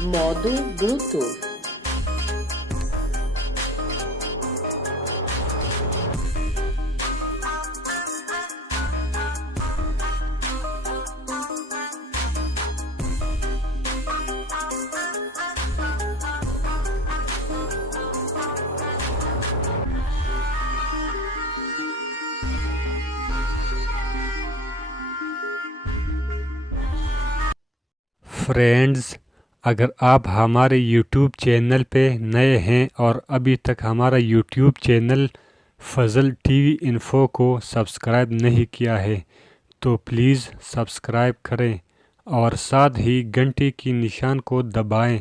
modo Bluetooth. Friends, अगर आप हमारे YouTube चैनल पे नए हैं और अभी तक हमारा YouTube चैनल फजल टीवी इन्फो को सब्सक्राइब नहीं किया है तो प्लीज़ सब्सक्राइब करें और साथ ही घंटी की निशान को दबाएं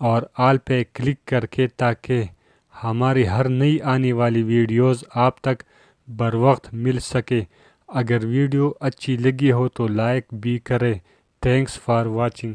और ऑल पे क्लिक करके ताकि हमारी हर नई आने वाली वीडियोस आप तक बर वक्त मिल सके। अगर वीडियो अच्छी लगी हो तो लाइक भी करें। Thanks for watching.